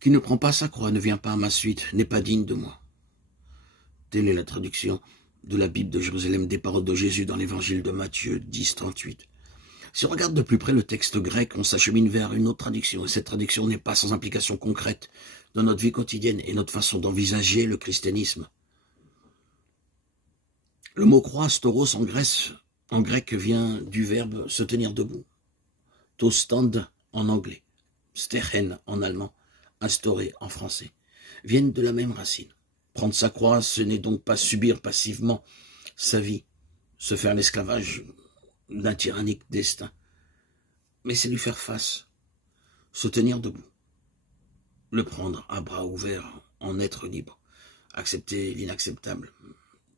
Qui ne prend pas sa croix ne vient pas à ma suite, n'est pas digne de moi. Telle est la traduction de la Bible de Jérusalem des paroles de Jésus dans l'évangile de Matthieu 10, 38. Si on regarde de plus près le texte grec, on s'achemine vers une autre traduction, et cette traduction n'est pas sans implication concrète dans notre vie quotidienne et notre façon d'envisager le christianisme. Le mot croix, stauros en grec, vient du verbe se tenir debout. To stand en anglais, stehen en allemand, instaurer en français, viennent de la même racine. Prendre sa croix, ce n'est donc pas subir passivement sa vie, se faire l'esclavage d'un tyrannique destin, mais c'est lui faire face, se tenir debout, le prendre à bras ouverts, en être libre, accepter l'inacceptable,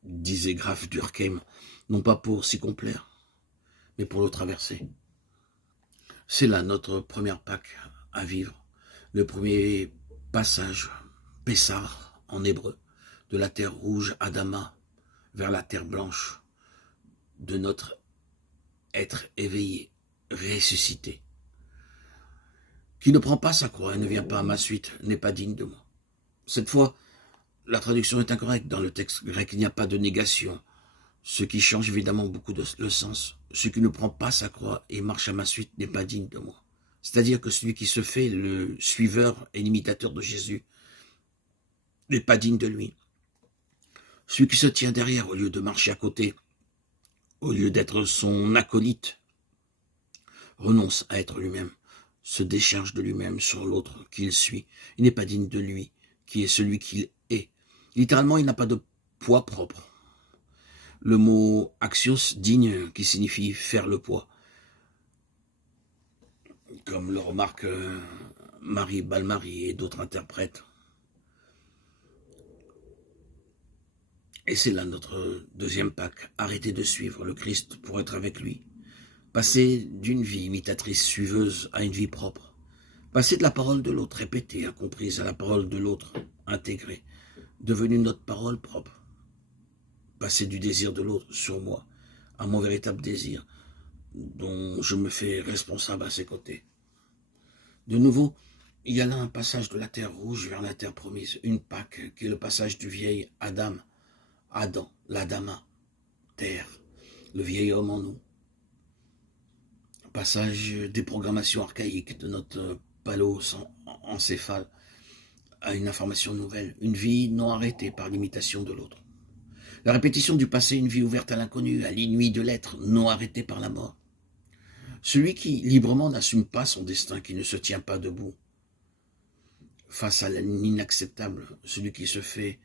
disait Graf Durkheim, non pas pour s'y complaire, mais pour le traverser. C'est là notre première Pâque à vivre, le premier passage, Pessar en hébreu, de la terre rouge, Adama, vers la terre blanche, de notre être éveillé, ressuscité. Qui ne prend pas sa croix et ne vient pas à ma suite n'est pas digne de moi. Cette fois, la traduction est incorrecte. Dans le texte grec, il n'y a pas de négation, ce qui change évidemment beaucoup le sens. Celui qui ne prend pas sa croix et marche à ma suite n'est pas digne de moi. C'est-à-dire que celui qui se fait le suiveur et l'imitateur de Jésus n'est pas digne de lui. Celui qui se tient derrière au lieu de marcher à côté, au lieu d'être son acolyte, renonce à être lui-même, se décharge de lui-même sur l'autre qu'il suit. Il n'est pas digne de lui, qui est celui qu'il est. Littéralement, il n'a pas de poids propre. Le mot axios, digne, qui signifie faire le poids, comme le remarque Marie Balmary et d'autres interprètes. Et c'est là notre deuxième Pâque, arrêter de suivre le Christ pour être avec lui. Passer d'une vie imitatrice suiveuse à une vie propre. Passer de la parole de l'autre répétée, incomprise, à la parole de l'autre intégrée, devenue notre parole propre. Passer du désir de l'autre sur moi à mon véritable désir, dont je me fais responsable à ses côtés. De nouveau, il y a là un passage de la terre rouge vers la terre promise, une Pâque qui est le passage du vieil Adam, l'Adama, terre, le vieil homme en nous. Passage des programmations archaïques de notre encéphale à une information nouvelle, une vie non arrêtée par l'imitation de l'autre. La répétition du passé, une vie ouverte à l'inconnu, à l'inouï de l'être, non arrêtée par la mort. Celui qui librement n'assume pas son destin, qui ne se tient pas debout face à l'inacceptable, celui qui se fait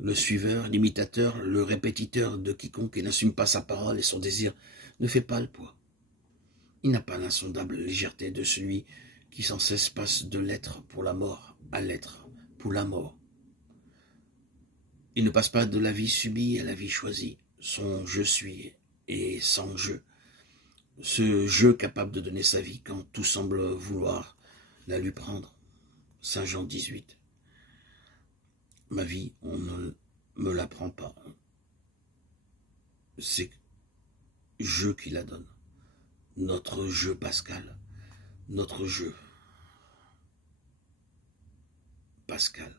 le suiveur, l'imitateur, le répétiteur de quiconque et n'assume pas sa parole et son désir, ne fait pas le poids. Il n'a pas l'insondable légèreté de celui qui sans cesse passe de l'être pour la mort à l'être pour la mort. Il ne passe pas de la vie subie à la vie choisie, son je suis et sans je. Ce je capable de donner sa vie quand tout semble vouloir la lui prendre. Saint Jean 18. Ma vie, on ne me la prend pas. C'est je qui la donne. Notre je pascal. Notre je pascal.